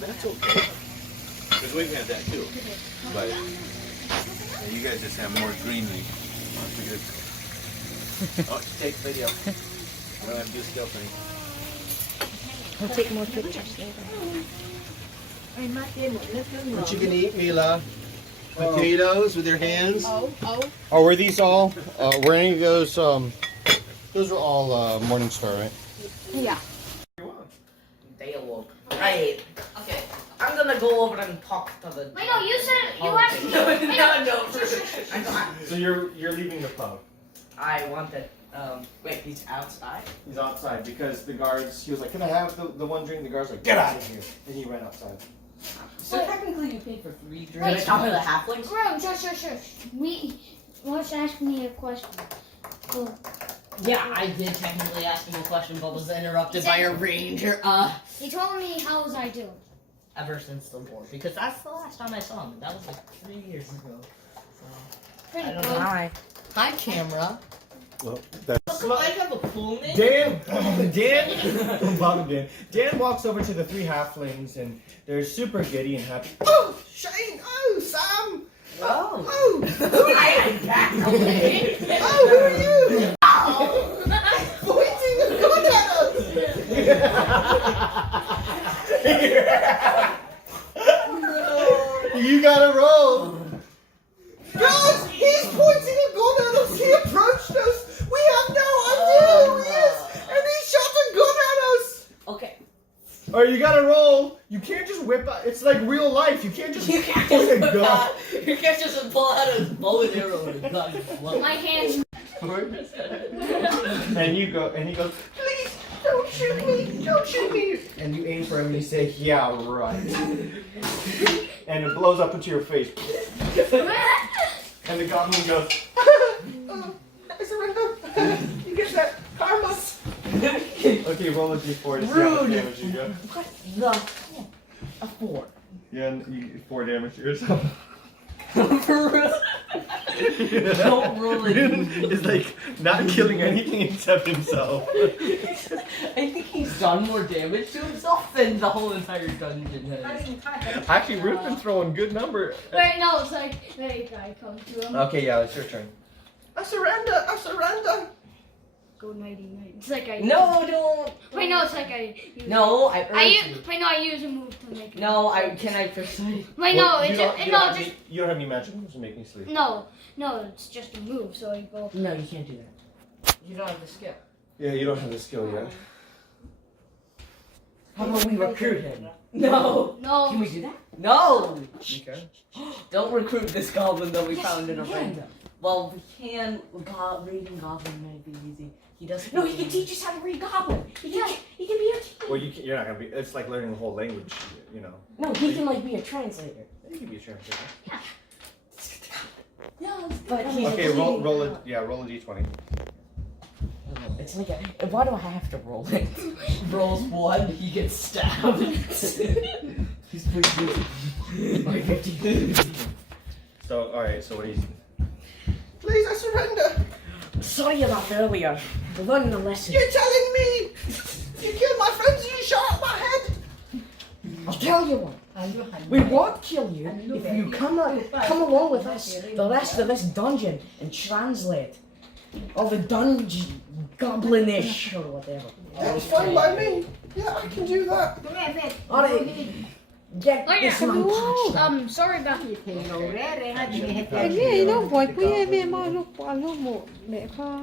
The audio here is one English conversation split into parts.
That's okay. Because we have that too. But you guys just have more greenery. Oh, take video. I don't have to do still thing. We'll take more pictures later. What you gonna eat, Mila? Potatoes with your hands? Oh, were these all? Were any of those? Those were all Morningstar, right? Yeah. They awoke. Right. Okay. I'm gonna go over and talk to the. Wait, no, you said you asked me. No. So you're leaving the pub. I wanted. Wait, he's outside? He's outside because the guards. He was like, "Can I have the one drink?" The guards were like, "Get out of here!" And he ran outside. So technically, you paid for 3 drinks. Wait, Talking to the halflings. Bro, shush. We was asking me a question. Cool. Yeah, I did technically ask him a question, but was interrupted by a ranger. He told me how was I doing. Ever since the war, because that's the last time I saw him. That was like 3 years ago. So Pretty I don't cool. know. Hi, camera. Well, that's. Look, I have a full name. Dan walks over to the 3 halflings and they're super giddy and happy. Oh, Shane! Oh, Sam! Oh. Oh! I'm back. Okay. Oh, who are you? Pointing a gun at us! You gotta roll. Guys, he's pointing a gun at us. He approached us. We have no idea who he is, and he shot a gun at us. Okay. Or you gotta roll. You can't just whip out. It's like real life. You can't just You can't point just a gun. you can't just pull out a bow and arrow and a gun. My hands. And you go, and he goes, "Please, don't shoot me, don't shoot me." And you aim for him, and you say, "Yeah, right." And it blows up into your face. And the goblin goes, "Oh, I surrender." You get that karma. Okay, roll a d4 to see how much damage you get. What the? A 4. Yeah, and you 4 damage to yourself. For real? Don't roll it. It's like not killing anything except himself. I think he's done more damage to himself than the whole entire dungeon has. Actually, Ruth's been throwing good number. Wait, no, it's like I come to him. Okay, yeah, it's your turn. I surrender! I surrender! Go nighty night. It's like I. No, don't. Wait, no, it's like I. No, I urge you. Wait, no, I use a move to make. No, can I persuade? Wait, no, it's just you don't have any magic moves to make me sleep. No, it's just a move. So I go. No, you can't do that. You don't have the skill. Yeah, you don't have the skill yet. How about we recruit him? No. No. Can we do that? No. Okay. Don't recruit this goblin that we found in a random. Well, we can. Reading goblin might be easy. He doesn't. No, he can teach us how to read goblin. He can be our teacher. Well, you're not gonna be. It's like learning the whole language, you know. No, he can like be a translator. You can be a translator. Yeah. Yeah, but he's Okay, roll a d20. It's like a. Why do I have to roll it? Rolls 1, he gets stabbed. He's pretty good. My 50. So, alright, so what do you Please, I surrender! Sorry about earlier. We're learning a lesson. You're telling me! You killed my friends and you shot at my head! I'll tell you what. We won't kill you if you come along with us the rest of this dungeon and translate all the dungeon goblinish or whatever. That's fine by me. Yeah, I can do that. Alright. Get this man patched up. Sorry about you.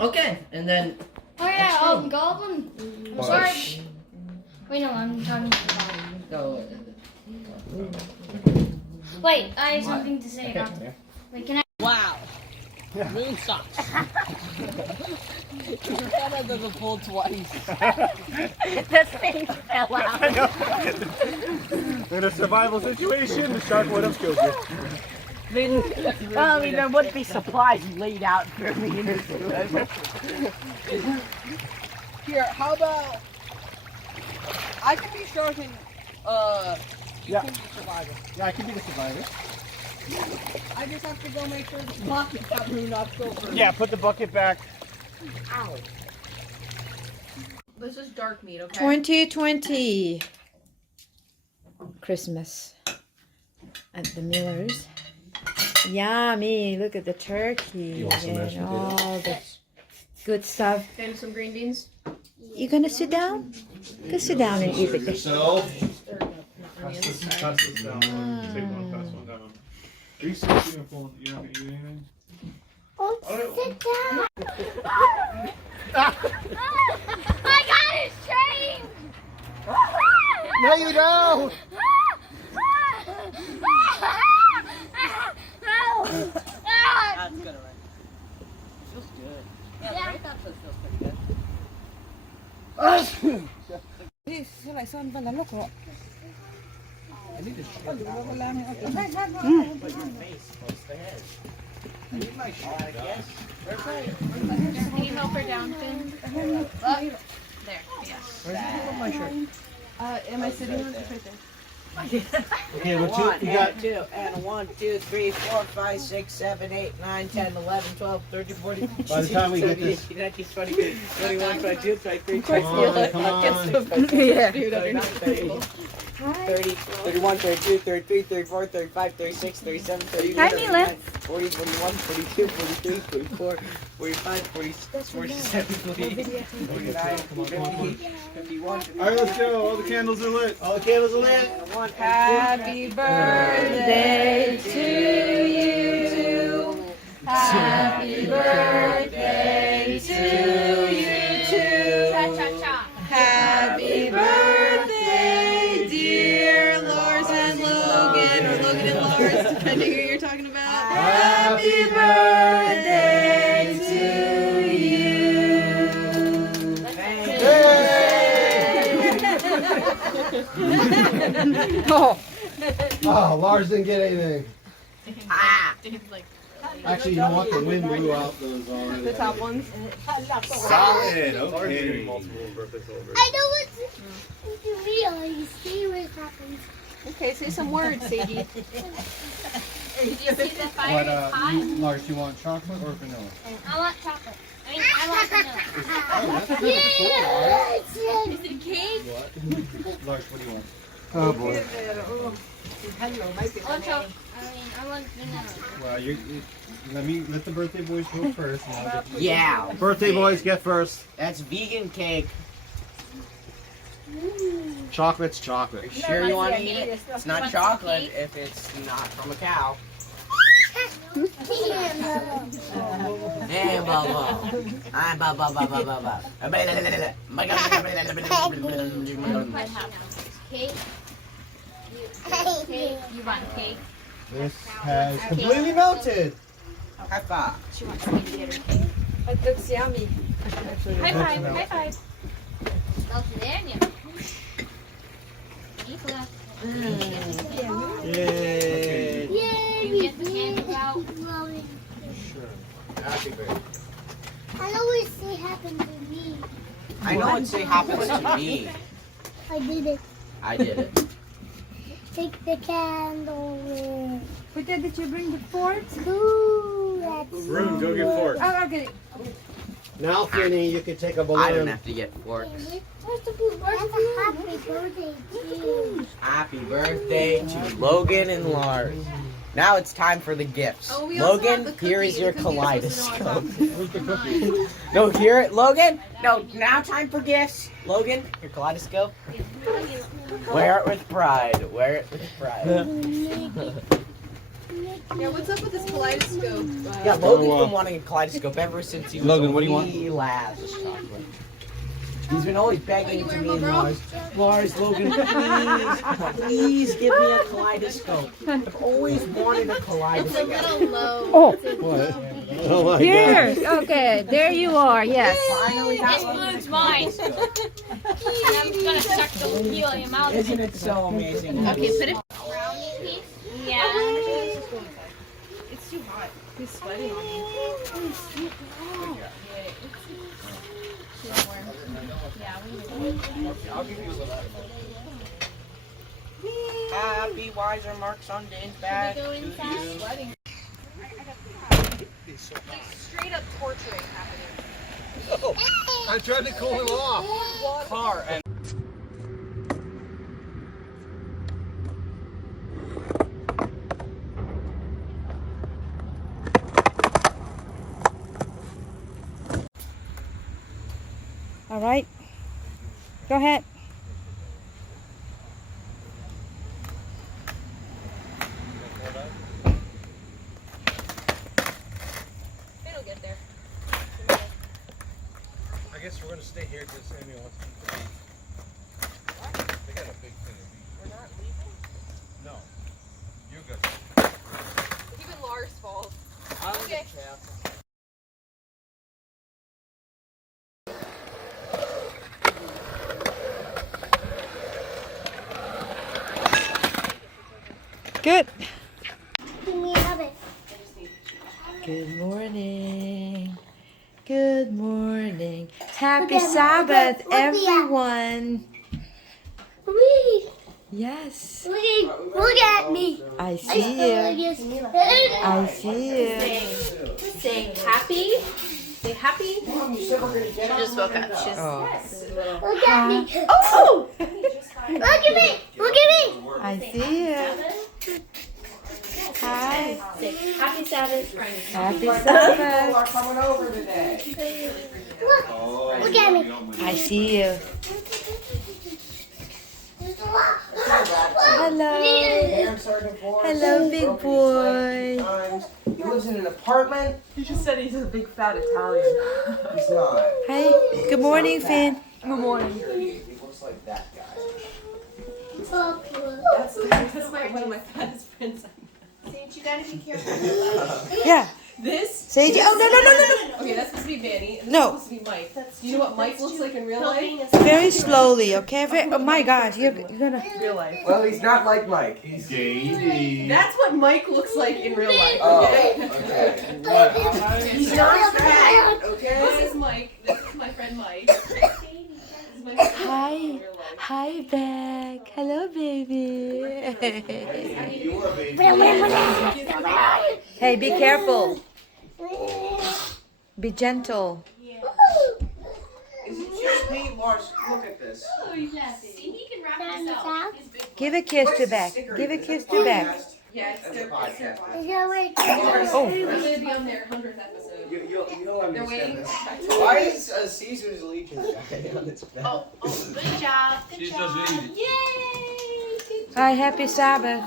Okay, and then. Oh yeah, goblin. I'm sorry. Wait, no, I'm talking to goblin. No. Wait, I have something to say about. Wait, can I? Wow. Moon sucks. You got under the pool twice. The thing fell out. In a survival situation, the shark would have killed you. Well, I mean, there would be supplies laid out for me. Here, how about I can be shark and you Yeah. can be survivor. Yeah, I can be the survivor. I just have to go make sure the pocket got knocked over. Yeah, put the bucket back. Ow. This is dark meat, okay? 2020. Christmas at the Miller's. Yummy! Look at the turkey and all the good stuff. And some green beans. You gonna sit down? Go sit down and eat the cake. Yourself. Pass this down. Take one, pass one down. Are you serious? You're not gonna eat anything? Sit down. I got his chain. No, you don't. That's good, right? Feels good. Yeah, the right feels pretty good. I need to share that one. Put your face close to his. I need my shot, I guess. Can you help her down, Finn? There, yes. Where's my shirt? Am I sitting on it? Right there. Okay, well, One, we got two, and 1, 2, 3, 4, 5, 6, 7, 8, 9, 10, 11, 12, 13, 14, By the time we get this- 18, 19, 20, 21, 22, 23, Come on, come on. Yeah. 30, 31, 32, 33, 34, 35, 36, 37, 38, 39, 40, 41, 42, 43, 44, 45, 46, 47, 48, 49, 50, 51, All right, let's go. All the candles are lit. All the candles are lit. Happy birthday to you. Happy birthday to you too. Cha-cha-cha. Happy birthday, dear Lars and Logan, or Logan and Lars, depending who you're talking about. Happy birthday to you. Oh, Lars didn't get anything. Actually, you know what? The wind blew out those already. The top ones. Solid. Okay. Multiple birthday celebrations. I know what's real. You see what happens. Okay, say some words, Sadie. Did you see the fire is hot? Lars, you want chocolate or vanilla? I want chocolate. I mean, I want vanilla. Yes! Is it cake? Lars, what do you want? Oh boy. I want chocolate. I want vanilla. Well, let the birthday boys go first. And I'll get Yeah, Birthday boys get first. that's vegan cake. Chocolate's chocolate. You sure you want to eat it? It's not chocolate if it's not from a cow. Hey, Bubba. I'm Bubba. Cake. You want cake? This has completely melted. High five. She wants me to get her cake. That looks yummy. High five. High five. Melted there, yeah. Yay. You get the candles out. Sure. Happy birthday. I always say happen to me. I know what say happens to me. I did it. I did it. Take the candle. But did you bring the forks? Ooh, that's Rune, go get forks. Oh, I'll get it. Now, Finny, you can take a balloon. I don't have to get forks. Where's the happy birthday to you? Happy birthday to Logan and Lars. Now it's time for the gifts. Oh, we also have Logan, the cookie. here is your The cookie is supposed to go on kaleidoscope. No, here, Logan. No, now time for gifts. Logan, your kaleidoscope. Wear it with pride. Wear it with pride. Yeah, what's up with this kaleidoscope? Yeah, Logan's been wanting a kaleidoscope ever since he was Logan, what do you want? last. He's been always begging to me and Lars, Logan, please give me a kaleidoscope. I've always wanted a kaleidoscope. low. Oh, What? Oh my here. Okay, there you are. Yes. Finally got This Logan a balloon's mine. kaleidoscope. And I'm gonna suck the helium out. Isn't it so amazing? Okay, put it. Brownie piece? Yeah. It's too hot. He's sweating on me. Happy wiser marks on Dane's back. Go inside. Straight up torturing happening. I tried to cool him off. Car and All right. Go ahead. It'll get there. I guess we're gonna stay here because Samuel wants to eat the beef. They got a big thing of beef. We're not leaving? No. You're good. Even Lars falls. Okay. Good. Good morning. Good morning. Happy Sabbath, everyone. Yes. Look at me. I see you. I see you. Say happy. Say happy. She just woke up. She's Look at me. Oh! Look at me. Look at me. I see you. Hi. happy Sabbath. Happy People Sabbath. are coming over today. Look at me. I see you. Hello. Parents are divorced. Hello, big boy. He lives in an apartment. He just said he's a big fat Italian. He's not. Hi. Good morning, Finn. Good morning. He looks like that guy. That's one of my fattest friends. Sage, you gotta be careful. Yeah. This? Sage. Oh, no. Okay, that's supposed to be Vanny. And No. This is supposed to be Mike. Do you know what Mike looks like in real life? Very slowly, okay? Oh my God, you're gonna. Real life. Well, he's not like Mike. He's That's what Mike looks like in real life. Oh, Okay. okay. He's not fat. Okay. This is Mike. This is my friend Mike. This is my friend Hi. in real life. Hi, Beck. Hello, baby. Hey, be careful. Be gentle. Is it just me, Lars? Look at this. See, he can wrap himself. He's big. Give a kiss to Beck. Give a kiss to Beck. Yeah, it's As a their podcast. Oh. We're going to be on their 100th episode. You'll They're waiting. understand this. Why is Caesar's Legion guy on its back? Oh, good job. Good She's job. just eating. Yay! Hi, happy Sabbath.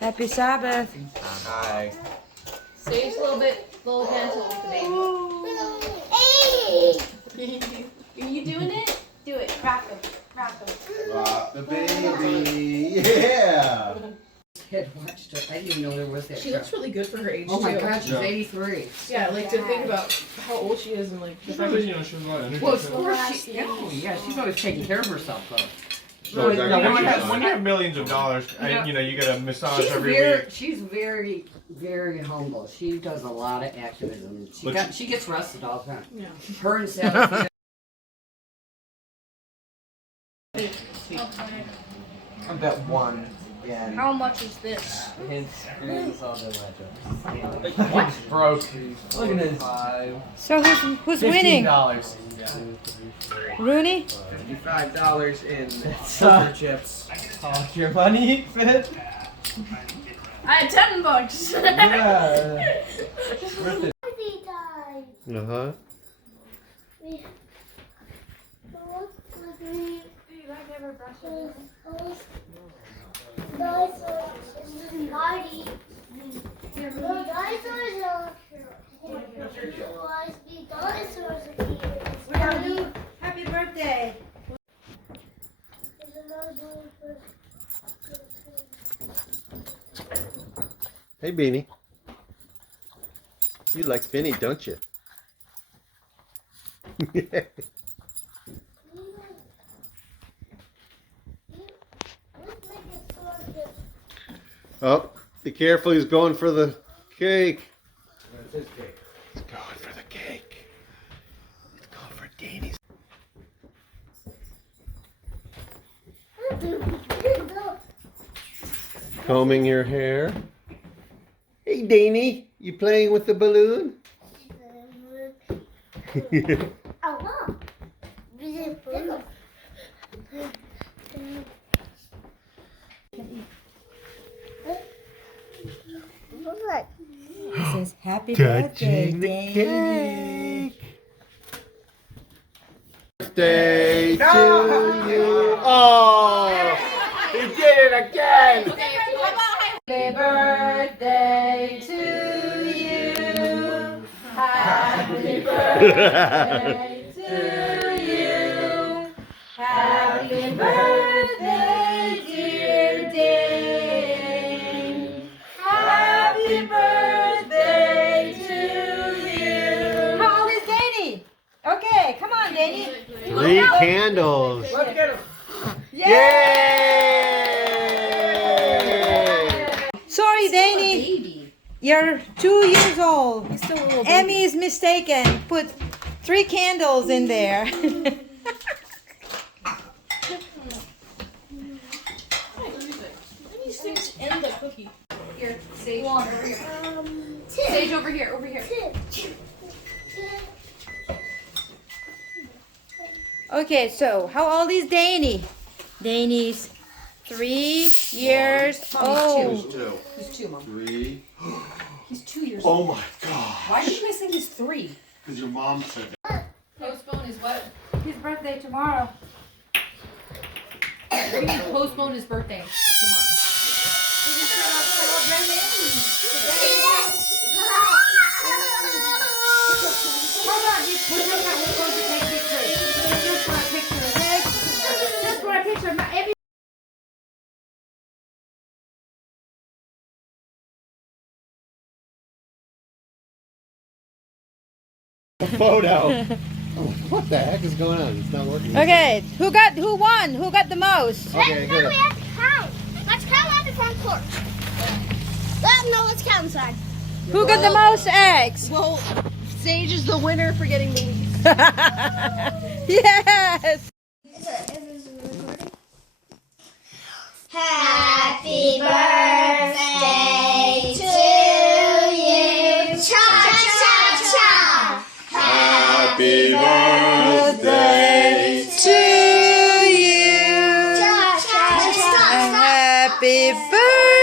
Happy Sabbath. Hi. Sage a little gentle with the baby. Are you doing it? Do it. Rock him. Rock him. Rock the baby. Yeah. Had watched her. I didn't even know there was that. She looks really good for her age, Oh my too. God, she's 83. Yeah, like to think about how old she is and like the fact that You know, she was like, Well, of course she. Yeah, she's always taking care of herself though. when you have millions of dollars, and you know, you get a massage every week. She's very, very humble. She does a lot of activism. She gets arrested all the time. Yeah. Her and Sally. I bet one. Yeah. How much is this? Hints all the legends. What's broke? Look at this. So who's winning? $15. Rooney? $55 in silver chips. Talk your money, Finn. I had $10. Yeah. Uh-huh. Happy birthday. Hey, Beanie. You like Finny, don't you? Oh, be careful, he's going for the cake. That's his cake. He's going for the cake. He's going for Danny's. Combing your hair. Hey, Danny, you playing with the balloon? It says happy Touching birthday, the Danny. cake. birthday to you. Oh, he did it again. Happy birthday to you. Happy birthday to you. Happy birthday, dear Dane. Happy birthday to you. How old is Danny? Okay, come on, Danny. 3 candles. Let's get him. Yay! Sorry, Danny. You're 2 years old. Emmy is mistaken. Put 3 candles in there. These things in the cookie. Here, Sage. Over here. Sage over here. Over here. Okay, so how old is Danny? Danny's 3 years old. 2, Mom. 3. He's 2 years Oh old. my God. Why did you guys think he's 3? Because your mom said Postpone his what? His birthday tomorrow. We need to postpone his birthday tomorrow. Hold on, we're going to take pictures. Just for a picture, okay? Just for a picture. photo. What the heck is going on? It's not working. Okay, who won? Who got the most? Okay, good. We have to count. Let's count on the front porch. Let's count inside. Who got the most eggs? Well, Sage is the winner for getting the least. Yes! Happy birthday to you. Cha-cha-cha. Happy birthday to you. Cha-cha-cha. Happy birthday.